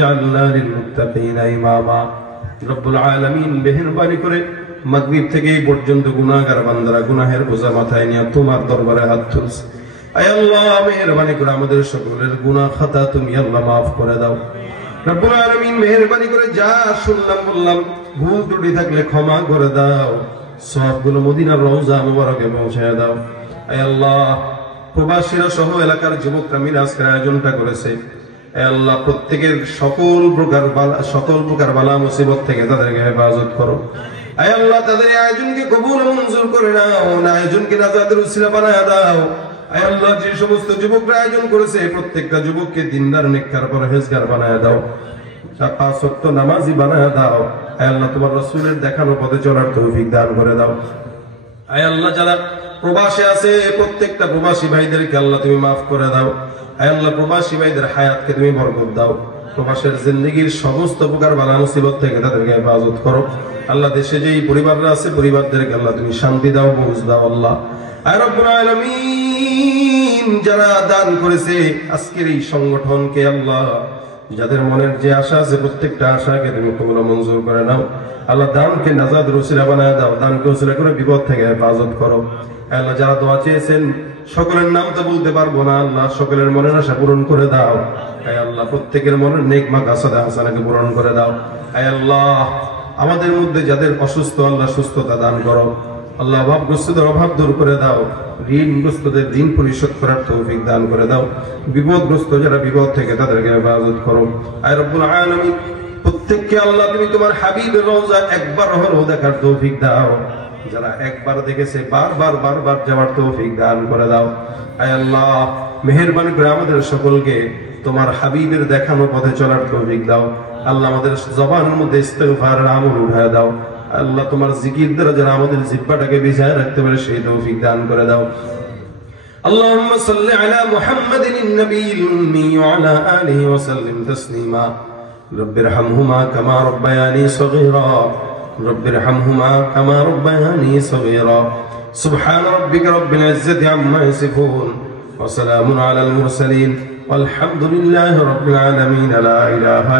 জাআলনা লিল মুত্তাকিনা ইমামা। রব্বুল আলামিন মেহেরবানি করে মাগরিব থেকে এই পর্যন্ত গুনাহগার বান্দারা গুনাহের বোঝা মাথায় নিয়ে তোমার দরবারে হাত তুলছে। আয় আল্লাহ, মেহেরবানি করে আমাদের সকলের গুনাহ খাতা তুমি আল্লাহ মাফ করে দাও। রব্বুল আলামিন মেহেরবানি করে যা শুনলাম বললাম ভুল ত্রুটি থাকলে ক্ষমা করে দাও। সবগুলো মদিনার রওজা মুবারকে পৌঁছায় দাও। আয় আল্লাহ, প্রবাসীরা সহ এলাকার যুবকরা মিলে আজকের আয়োজনটা করেছে। আল্লাহ, প্রত্যেকের সকল প্রকার বালা মুসিবত থেকে তাদেরকে হেফাজত করো। আয় আল্লাহ, তাদের আয়োজনকে কবুল মঞ্জুর করে নাও, আয়োজনকে নাজাতের উসিলা বানায় দাও। আয় আল্লাহ, যে সমস্ত যুবকরা আয়োজন করেছে প্রত্যেকটা যুবককে দিনদার নেককার পরহেজগার বানায় দাও, পাঁচ ওয়াক্ত নামাজি বানায় দাও। আয় আল্লাহ, তোমার রাসূলের দেখানো পথে চলার তৌফিক দান করে দাও। আয় আল্লাহ, যারা প্রবাসে আছে প্রত্যেকটা প্রবাসী ভাইদেরকে আল্লাহ তুমি মাফ করে দাও। আয় আল্লাহ, প্রবাসী ভাইদের হায়াতকে তুমি বরকত দাও। প্রবাসের জিন্দেগির সমস্ত প্রকার বালা মুসিবত থেকে তাদেরকে হেফাজত করো। আল্লাহ, দেশে যেই পরিবাররা আছে পরিবারদেরকে আল্লাহ তুমি শান্তি দাও, বুঝ দাও। আল্লাহ, আয় রব্বুল আলামিন, যারা দান করেছে আজকের এই সংগঠনকে, আল্লাহ যাদের মনের যে আশা আছে প্রত্যেকটা আশাকে তুমি কবুল মঞ্জুর করে নাও। আল্লাহ, দানকে নাজাতের উসিলা বানায় দাও, দানকে উসিলা করে বিপদ থেকে হেফাজত করো। আল্লাহ, যারা দোয়া চেয়েছেন সকলের নাম তো বলতে পারবো না, আল্লাহ সকলের মনের আশা পূরণ করে দাও। আয় আল্লাহ, প্রত্যেকের মনের নেক মাকাসাদ হাসানাকে পূরণ করে দাও। আয় আল্লাহ, আমাদের মধ্যে যাদের অসুস্থ আল্লাহ সুস্থতা দান করো। আল্লাহ, অভাবগ্রস্তদের অভাব দূর করে দাও, ঋণগ্রস্তদের ঋণ পরিশোধ করার তৌফিক দান করে দাও। বিপদগ্রস্ত যারা বিপদ থেকে তাদেরকে হেফাজত করো। আয় রব্বুল আলামিন, প্রত্যেককে আল্লাহ তুমি তোমার হাবিবের রওজা একবার হলেও দেখার তৌফিক দাও। যারা একবার দেখেছে বারবার যাওয়ার তৌফিক দান করে দাও। আয় আল্লাহ, মেহেরবানি করে আমাদের সকলকে তোমার হাবিবের দেখানো পথে চলার তৌফিক দাও। আল্লাহ, আমাদের জবানের মধ্যে ইস্তিগফারের আমল উঠায় দাও। আল্লাহ, তোমার জিকির দ্বারা যারা আমাদের জিহ্বাটাকে বিছায় রাখতে পারে সেই তৌফিক দান করে দাও। আল্লাহুম্মা সাল্লি আলা মুহাম্মাদিন নবিয়্যিল উম্মি ওয়া আলা আলিহি ওয়া সাল্লিম তাসলিমা। রব্বিরহামহুমা কামা রাব্বায়ানি সগীরা। রব্বিরহামহুমা কামা রাব্বায়ানি সগীরা। সুবহান রাব্বিকা রাব্বিল ইজ্জাতি আম্মা ইয়াসিফুন ওয়া সালামুন আলাল মুরসালিন ওয়ালহামদুলিল্লাহি রাব্বিল আলামিন। লা ইলাহা